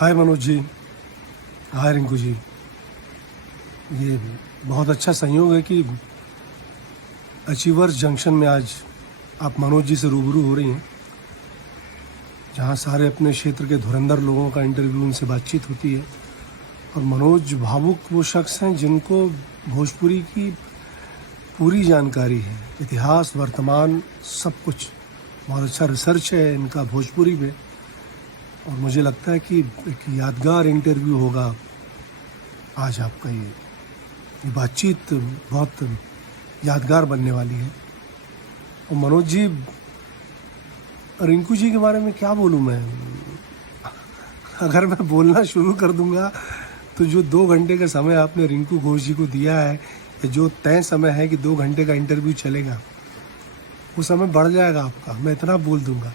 हाय मनोज जी, हाय रिंकू जी। ये बहुत अच्छा संयोग है कि अचीवर्स जंक्शन में आज आप मनोज जी से रूबरू हो रही हैं, जहाँ सारे अपने क्षेत्र के धुरंधर लोगों का इंटरव्यू, उनसे बातचीत होती है। और मनोज भावुक वो शख्स हैं जिनको भोजपुरी की पूरी जानकारी है, इतिहास, वर्तमान, सब कुछ। बहुत अच्छा रिसर्च है इनका भोजपुरी में, और मुझे लगता है कि एक यादगार इंटरव्यू होगा आज आपका। ये बातचीत बहुत यादगार बनने वाली है। और मनोज जी, रिंकू जी के बारे में क्या बोलूँ मैं। अगर मैं बोलना शुरू कर दूंगा तो जो 2 घंटे का समय आपने रिंकू घोष जी को दिया है, या जो तय समय है कि 2 घंटे का इंटरव्यू चलेगा, वो समय बढ़ जाएगा आपका। मैं इतना बोल दूंगा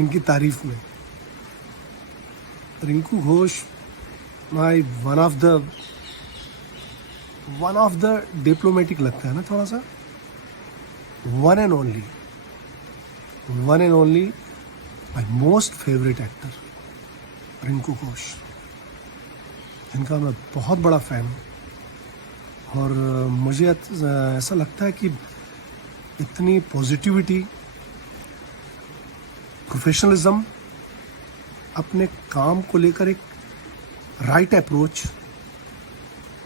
इनकी तारीफ में। Rinku Ghosh my one of the diplomatic लगता है ना, थोड़ा सा। One and only my most favourite actor Rinku Ghosh, इनका मैं बहुत बड़ा फैन हूँ। और मुझे ऐसा लगता है कि इतनी पॉजिटिविटी, प्रोफेशनलिज्म, अपने काम को लेकर एक राइट अप्रोच,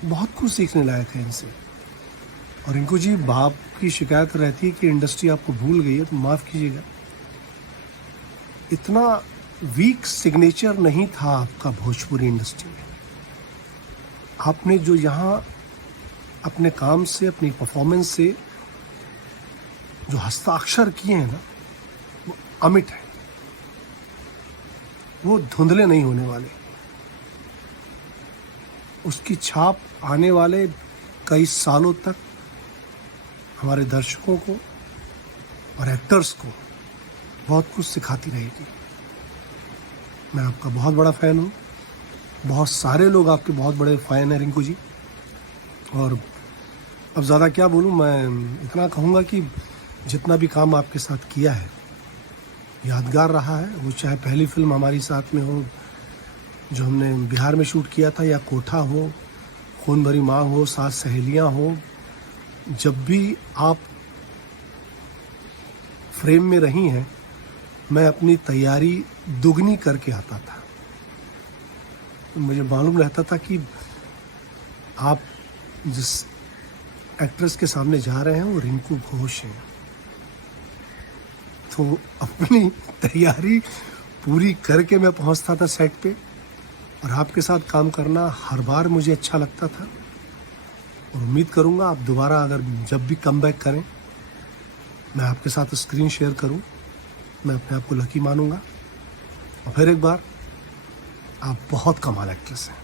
बहुत कुछ सीखने लायक है इनसे। और रिंकू जी, बाप की शिकायत रहती है कि इंडस्ट्री आपको भूल गई है, तो माफ़ कीजिएगा, इतना वीक सिग्नेचर नहीं था आपका भोजपुरी इंडस्ट्री में। आपने जो यहाँ अपने काम से, अपनी परफॉर्मेंस से जो हस्ताक्षर किए हैं ना, वो अमिट है, वो धुंधले नहीं होने वाले। उसकी छाप आने वाले कई सालों तक हमारे दर्शकों को और एक्टर्स को बहुत कुछ सिखाती रहेगी। मैं आपका बहुत बड़ा फ़ैन हूँ, बहुत सारे लोग आपके बहुत बड़े फ़ैन हैं रिंकू जी। और अब ज़्यादा क्या बोलूँ, मैं इतना कहूँगा कि जितना भी काम आपके साथ किया है यादगार रहा है। वो चाहे पहली फिल्म हमारी साथ में हो जो हमने बिहार में शूट किया था, या कोठा हो, खून भरी मांग हो, सात सहेलियां हो, जब भी आप फ्रेम में रही हैं, मैं अपनी तैयारी दुगनी करके आता था। मुझे मालूम रहता था कि आप जिस एक्ट्रेस के सामने जा रहे हैं वो रिंकू घोष हैं, तो अपनी तैयारी पूरी करके मैं पहुंचता था सेट पे। और आपके साथ काम करना हर बार मुझे अच्छा लगता था, और उम्मीद करूंगा आप दोबारा अगर जब भी कम बैक करें, मैं आपके साथ स्क्रीन शेयर करूं। मैं अपने आप को लकी मानूंगा। और फिर एक बार, आप बहुत कमाल एक्ट्रेस हैं।